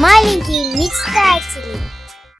Маленькие мечтатели.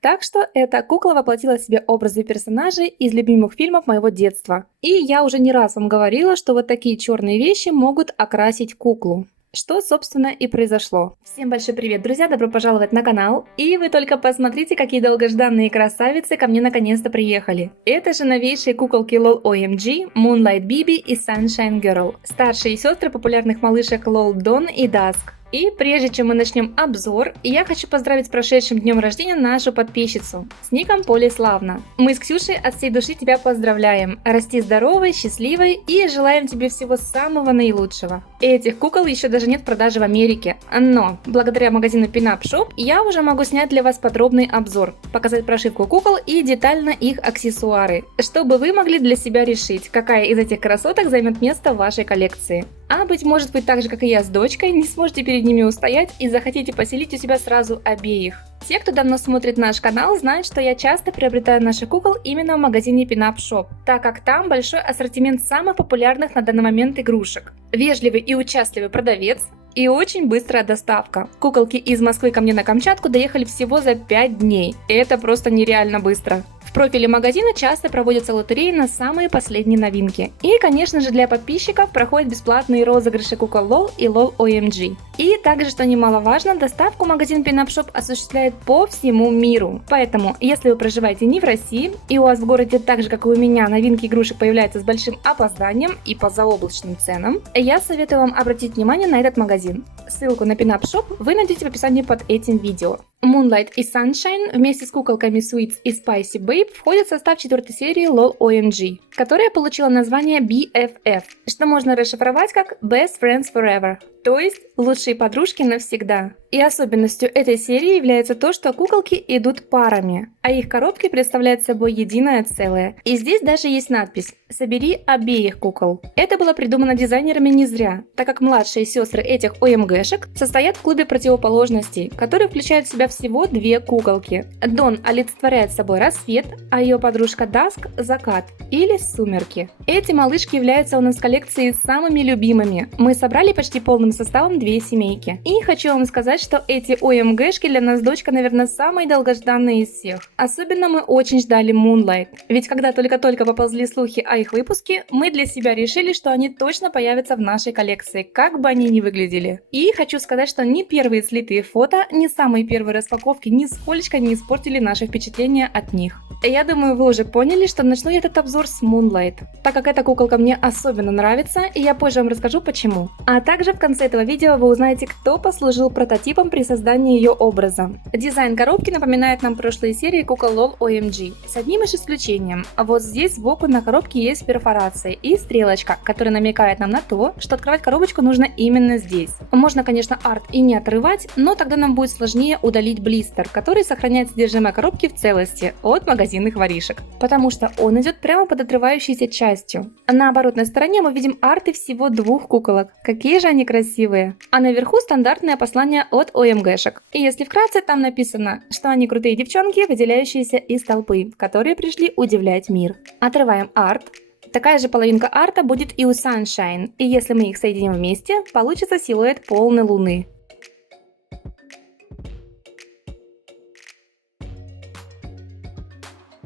Так что эта кукла воплотила в себе образы персонажей из любимых фильмов моего детства. И я уже не раз вам говорила, что вот такие черные вещи могут окрасить куклу. Что, собственно, и произошло. Всем большой привет, друзья, добро пожаловать на канал. И вы только посмотрите, какие долгожданные красавицы ко мне наконец-то приехали. Это же новейшие куколки LOL OMG, Moonlight Bibi и Sunshine Girl. Старшие сестры популярных малышек LOL Dawn и Dusk. И прежде чем мы начнем обзор, я хочу поздравить с прошедшим днем рождения нашу подписчицу с ником Полиславна. Мы с Ксюшей от всей души тебя поздравляем. Расти здоровой, счастливой и желаем тебе всего самого наилучшего. Этих кукол еще даже нет в продаже в Америке, но благодаря магазину Pinup Shop я уже могу снять для вас подробный обзор, показать прошивку кукол и детально их аксессуары, чтобы вы могли для себя решить, какая из этих красоток займет место в вашей коллекции. А быть может, вы так же, как и я с дочкой, не сможете перед ними устоять и захотите поселить у себя сразу обеих. Те, кто давно смотрит наш канал, знают, что я часто приобретаю наших кукол именно в магазине Pinup Shop, так как там большой ассортимент самых популярных на данный момент игрушек. Вежливый и участливый продавец и очень быстрая доставка. Куколки из Москвы ко мне на Камчатку доехали всего за 5 дней. Это просто нереально быстро. В профиле магазина часто проводятся лотереи на самые последние новинки. И, конечно же, для подписчиков проходят бесплатные розыгрыши кукол LOL и LOL OMG. И также, что немаловажно, доставку магазин Pinup Shop осуществляет по всему миру. Поэтому, если вы проживаете не в России, и у вас в городе так же, как и у меня, новинки игрушек появляются с большим опозданием и по заоблачным ценам, я советую вам обратить внимание на этот магазин. Ссылку на Pinup Shop вы найдете в описании под этим видео. Moonlight и Sunshine вместе с куколками Sweets и Spicy Babe входят в состав 4 серии LOL OMG, которая получила название BFF, что можно расшифровать как Best Friends Forever, то есть лучшие подружки навсегда. И особенностью этой серии является то, что куколки идут парами, а их коробки представляют собой единое целое. И здесь даже есть надпись «Собери обеих кукол». Это было придумано дизайнерами не зря, так как младшие сестры этих ОМГшек состоят в клубе противоположностей, который включает в себя всего 2 куколки. Дон олицетворяет собой рассвет, а ее подружка Даск – закат или сумерки. Эти малышки являются у нас в коллекции самыми любимыми. Мы собрали почти полным составом 2 семейки. И хочу вам сказать, что эти ОМГшки для нас дочка, наверное, самые долгожданные из всех. Особенно мы очень ждали Moonlight. Ведь когда только-только поползли слухи о их выпуске, мы для себя решили, что они точно появятся в нашей коллекции, как бы они ни выглядели. И хочу сказать, что ни первые слитые фото, ни самые первые распаковки нисколько не испортили наши впечатления от них. Я думаю, вы уже поняли, что начну я этот обзор с Moonlight, так как эта куколка мне особенно нравится, и я позже вам расскажу почему. А также в конце этого видео вы узнаете, кто послужил прототипом при создании ее образа. Дизайн коробки напоминает нам прошлые серии кукол LOL OMG, с одним лишь исключением. Вот здесь сбоку на коробке есть перфорация и стрелочка, которая намекает нам на то, что открывать коробочку нужно именно здесь. Можно, конечно, арт и не отрывать, но тогда нам будет сложнее удалить блистер, который сохраняет содержимое коробки в целости от магазинных воришек, потому что он идет прямо под отрывающейся частью. На оборотной стороне мы видим арты всего 2 куколок. Какие же они красивые! А наверху стандартное послание от ОМГшек. И если вкратце, там написано, что они крутые девчонки, выделяющиеся из толпы, которые пришли удивлять мир. Отрываем арт. Такая же половинка арта будет и у Sunshine, и если мы их соединим вместе, получится силуэт полной луны.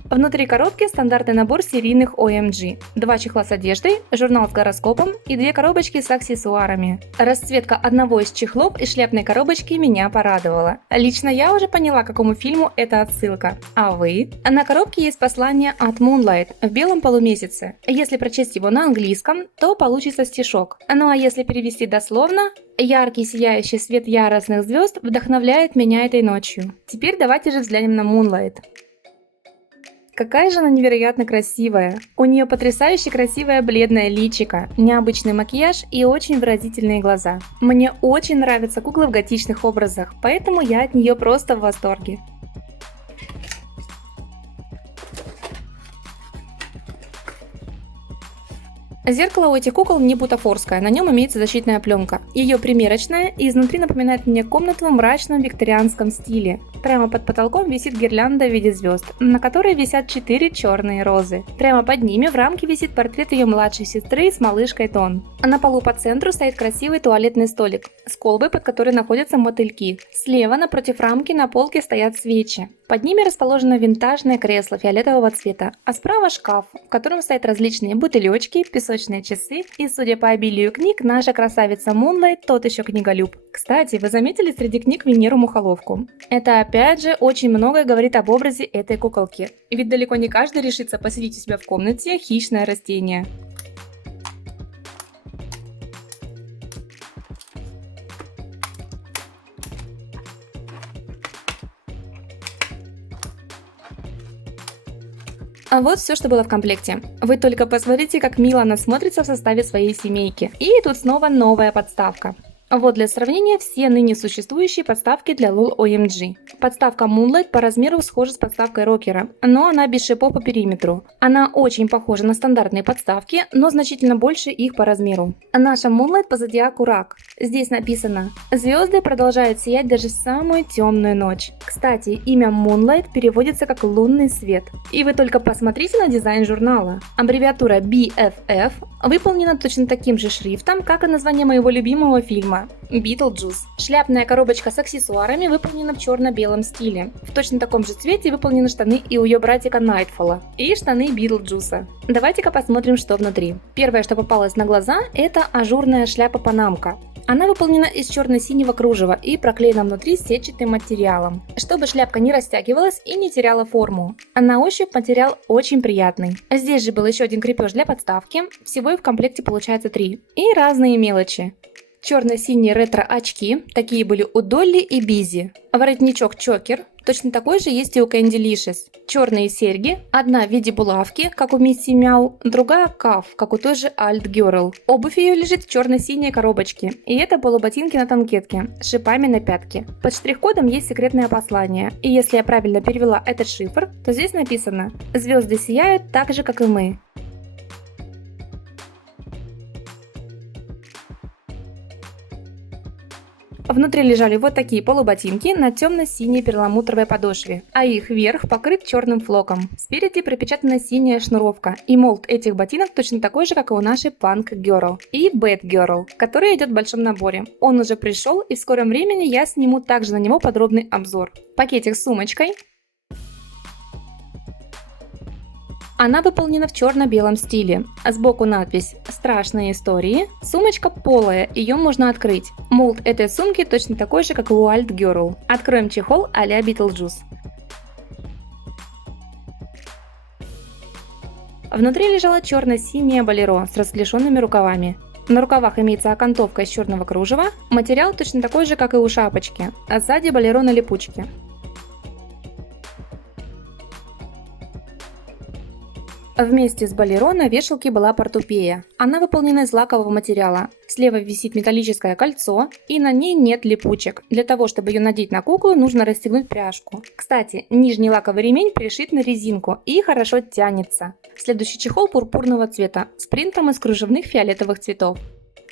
Внутри коробки стандартный набор серийных OMG, 2 чехла с одеждой, журнал с гороскопом и 2 коробочки с аксессуарами. Расцветка одного из чехлов и шляпной коробочки меня порадовала. Лично я уже поняла, к какому фильму это отсылка. А вы? На коробке есть послание от Moonlight в белом полумесяце. Если прочесть его на английском, то получится стишок. Ну а если перевести дословно, яркий сияющий свет яростных звезд вдохновляет меня этой ночью. Теперь давайте же взглянем на Moonlight. Какая же она невероятно красивая. У нее потрясающе красивое бледное личико, необычный макияж и очень выразительные глаза. Мне очень нравятся куклы в готичных образах, поэтому я от нее просто в восторге. Зеркало у этих кукол не бутафорское, на нем имеется защитная пленка. Ее примерочная и изнутри напоминает мне комнату в мрачном викторианском стиле. Прямо под потолком висит гирлянда в виде звезд, на которой висят 4 черные розы. Прямо под ними в рамке висит портрет ее младшей сестры с малышкой Тон. А на полу по центру стоит красивый туалетный столик с колбой, под которой находятся мотыльки. Слева напротив рамки на полке стоят свечи. Под ними расположено винтажное кресло фиолетового цвета, а справа шкаф, в котором стоят различные бутылечки, песочные часы и, судя по обилию книг, наша красавица Мунлайт тот еще книголюб. Кстати, вы заметили среди книг Венеру Мухоловку? Это опять же очень многое говорит об образе этой куколки, ведь далеко не каждый решится посадить у себя в комнате хищное растение. А вот все, что было в комплекте. Вы только посмотрите, как мило она смотрится в составе своей семейки. И тут снова новая подставка. Вот для сравнения все ныне существующие подставки для LOL OMG. Подставка Moonlight по размеру схожа с подставкой Рокера, но она без шипов по периметру. Она очень похожа на стандартные подставки, но значительно больше их по размеру. Наша Moonlight по зодиаку Рак. Здесь написано: звезды продолжают сиять даже в самую темную ночь. Кстати, имя Moonlight переводится как лунный свет. И вы только посмотрите на дизайн журнала. Аббревиатура BFF выполнена точно таким же шрифтом, как и название моего любимого фильма Beetlejuice. Шляпная коробочка с аксессуарами выполнена в черно-белом стиле. В точно таком же цвете выполнены штаны и у ее братика Найтфола, и штаны Битлджуса. Давайте-ка посмотрим, что внутри. Первое, что попалось на глаза, это ажурная шляпа-панамка. Она выполнена из черно-синего кружева и проклеена внутри сетчатым материалом, чтобы шляпка не растягивалась и не теряла форму. А на ощупь материал очень приятный. Здесь же был еще один крепеж для подставки, всего и в комплекте получается 3. И разные мелочи. Черно-синие ретро-очки, такие были у Долли и Бизи. Воротничок Чокер, точно такой же есть и у Кэндилишес. Черные серьги, одна в виде булавки, как у Мисси Мяу, другая каф, как у той же Альт Герл. Обувь ее лежит в черно-синей коробочке, и это полуботинки на танкетке, с шипами на пятке. Под штрих-кодом есть секретное послание, и если я правильно перевела этот шифр, то здесь написано: «Звезды сияют так же, как и мы». Внутри лежали вот такие полуботинки на темно-синей перламутровой подошве, а их верх покрыт черным флоком. Спереди пропечатана синяя шнуровка, и молд этих ботинок точно такой же, как и у нашей Punk Girl и Bad Girl, который идет в большом наборе. Он уже пришел, и в скором времени я сниму также на него подробный обзор. Пакетик с сумочкой. Она выполнена в черно-белом стиле. Сбоку надпись «Страшные истории». Сумочка полая, ее можно открыть. Молд этой сумки точно такой же, как у Альт Герл. Откроем чехол а-ля Beetlejuice. Внутри лежало черно-синее болеро с расклешенными рукавами. На рукавах имеется окантовка из черного кружева. Материал точно такой же, как и у шапочки. А сзади болеро на липучке. Вместе с болеро на вешалке была портупея. Она выполнена из лакового материала. Слева висит металлическое кольцо, и на ней нет липучек. Для того, чтобы ее надеть на куклу, нужно расстегнуть пряжку. Кстати, нижний лаковый ремень пришит на резинку и хорошо тянется. Следующий чехол пурпурного цвета с принтом из кружевных фиолетовых цветов.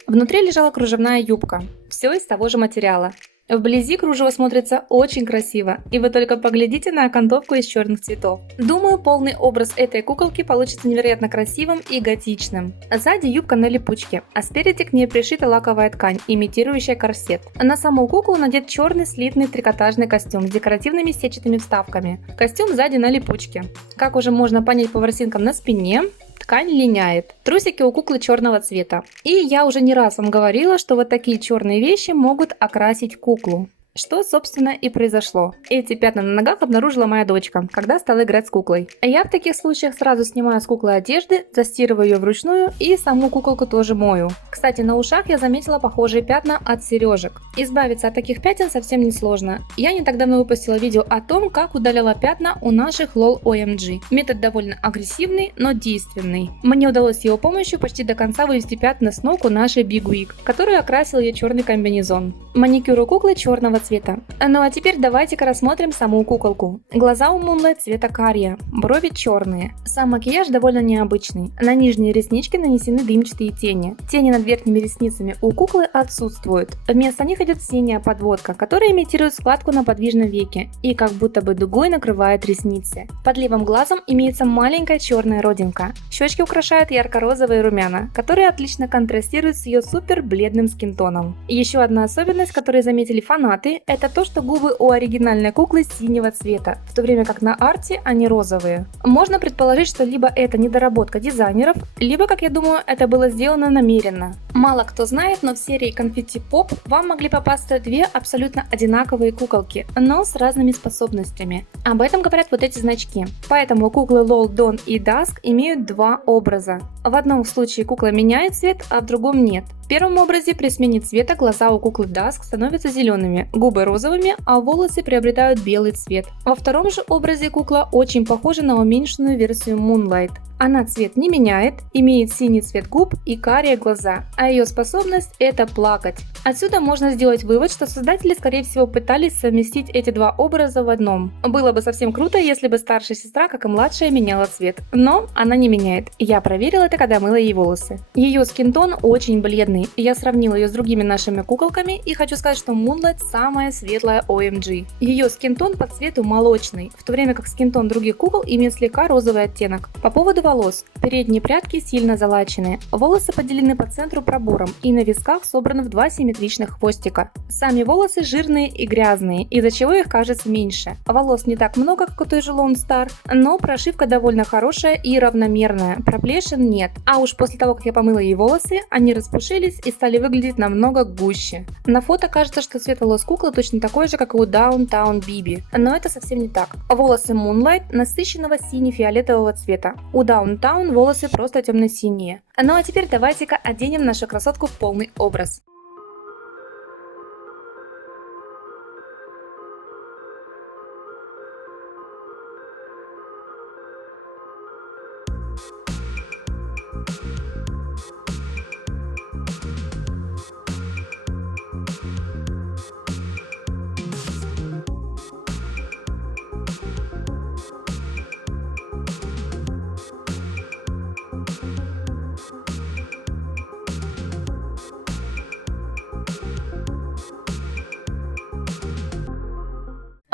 Внутри лежала кружевная юбка. Все из того же материала. Вблизи кружево смотрится очень красиво, и вы только поглядите на окантовку из черных цветов. Думаю, полный образ этой куколки получится невероятно красивым и готичным. Сзади юбка на липучке, а спереди к ней пришита лаковая ткань, имитирующая корсет. На саму куклу надет черный слитный трикотажный костюм с декоративными сетчатыми вставками. Костюм сзади на липучке. Как уже можно понять по ворсинкам на спине, ткань линяет. Трусики у куклы черного цвета. И я уже не раз вам говорила, что вот такие черные вещи могут окрасить куклу. Что, собственно, и произошло. Эти пятна на ногах обнаружила моя дочка, когда стала играть с куклой. Я в таких случаях сразу снимаю с куклы одежды, застирываю ее вручную и саму куколку тоже мою. Кстати, на ушах я заметила похожие пятна от сережек. Избавиться от таких пятен совсем не сложно. Я не так давно выпустила видео о том, как удаляла пятна у наших LOL OMG. Метод довольно агрессивный, но действенный. Мне удалось с его помощью почти до конца вывести пятна с ног у нашей Big Wig, которую окрасил ее черный комбинезон. Маникюр у куклы черного цвета. Ну а теперь давайте-ка рассмотрим саму куколку. Глаза у Moonlight цвета кария, брови черные. Сам макияж довольно необычный. На нижние реснички нанесены дымчатые тени. Тени над верхними ресницами у куклы отсутствуют. Вместо них идет синяя подводка, которая имитирует складку на подвижном веке и как будто бы дугой накрывает ресницы. Под левым глазом имеется маленькая черная родинка. Щечки украшают ярко-розовые румяна, которые отлично контрастируют с ее супер бледным скинтоном. Еще одна особенность, которую заметили фанаты, это то, что губы у оригинальной куклы синего цвета, в то время как на арте они розовые. Можно предположить, что либо это недоработка дизайнеров, либо, как я думаю, это было сделано намеренно. Мало кто знает, но в серии Confetti Pop вам могли попасться две абсолютно одинаковые куколки, но с разными способностями. Об этом говорят вот эти значки. Поэтому куклы Lol, Dawn и Dusk имеют два образа. В одном случае кукла меняет цвет, а в другом нет. В первом образе при смене цвета глаза у куклы Dusk становятся зелеными, губы розовыми, а волосы приобретают белый цвет. Во втором же образе кукла очень похожа на уменьшенную версию Moonlight. Она цвет не меняет, имеет синий цвет губ и карие глаза, а ее способность – это плакать. Отсюда можно сделать вывод, что создатели скорее всего пытались совместить эти два образа в одном. Было бы совсем круто, если бы старшая сестра, как и младшая, меняла цвет, но она не меняет. Я проверила это, когда мыла ей волосы. Ее скинтон очень бледный, я сравнила ее с другими нашими куколками и хочу сказать, что Moonlight самая светлая OMG. Ее скинтон по цвету молочный, в то время как скинтон других кукол имеет слегка розовый оттенок. По поводу волос. Передние прядки сильно залачены, волосы поделены по центру пробором и на висках собраны в два симметричных хвостика. Сами волосы жирные и грязные, из-за чего их кажется меньше. Волос не так много, как у той же Lone Star, но прошивка довольно хорошая и равномерная, проплешин нет. А уж после того, как я помыла ей волосы, они распушились и стали выглядеть намного гуще. На фото кажется, что цвет волос куклы точно такой же, как и у Downtown Bibi, но это совсем не так. Волосы Moonlight насыщенного сине-фиолетового цвета. У Downtown волосы просто темно-синие. Ну а теперь давайте-ка оденем нашу красотку в полный образ.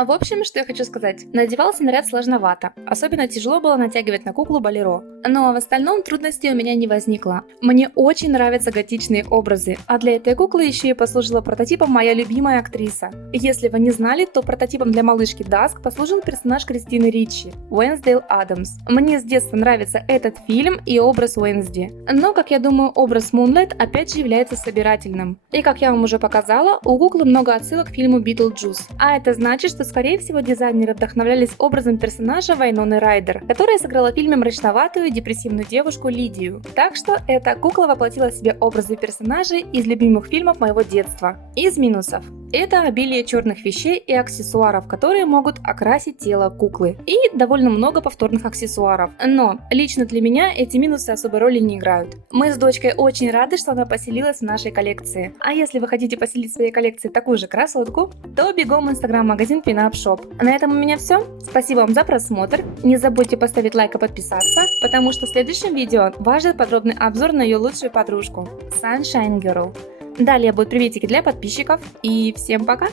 В общем, что я хочу сказать. Надевался наряд сложновато. Особенно тяжело было натягивать на куклу болеро. Но в остальном трудностей у меня не возникло. Мне очень нравятся готичные образы, а для этой куклы еще и послужила прототипом моя любимая актриса. Если вы не знали, то прототипом для малышки Dusk послужил персонаж Кристины Ричи, Уэнсдейл Адамс. Мне с детства нравится этот фильм и образ Уэнсди. Но, как я думаю, образ Moonlight опять же является собирательным. И как я вам уже показала, у куклы много отсылок к фильму Beetlejuice. А это значит, что скорее всего дизайнеры вдохновлялись образом персонажа Вайноны Райдер, которая сыграла в фильме мрачноватую депрессивную девушку Лидию. Так что эта кукла воплотила в себе образы персонажей из любимых фильмов моего детства. Из минусов. Это обилие черных вещей и аксессуаров, которые могут окрасить тело куклы. И довольно много повторных аксессуаров. Но лично для меня эти минусы особой роли не играют. Мы с дочкой очень рады, что она поселилась в нашей коллекции. А если вы хотите поселить в своей коллекции такую же красотку, то бегом в инстаграм-магазин Pinup Shop. На этом у меня все. Спасибо вам за просмотр. Не забудьте поставить лайк и подписаться, потому что в следующем видео вас ждет подробный обзор на ее лучшую подружку Sunshine Girl. Далее будут приветики для подписчиков и всем пока!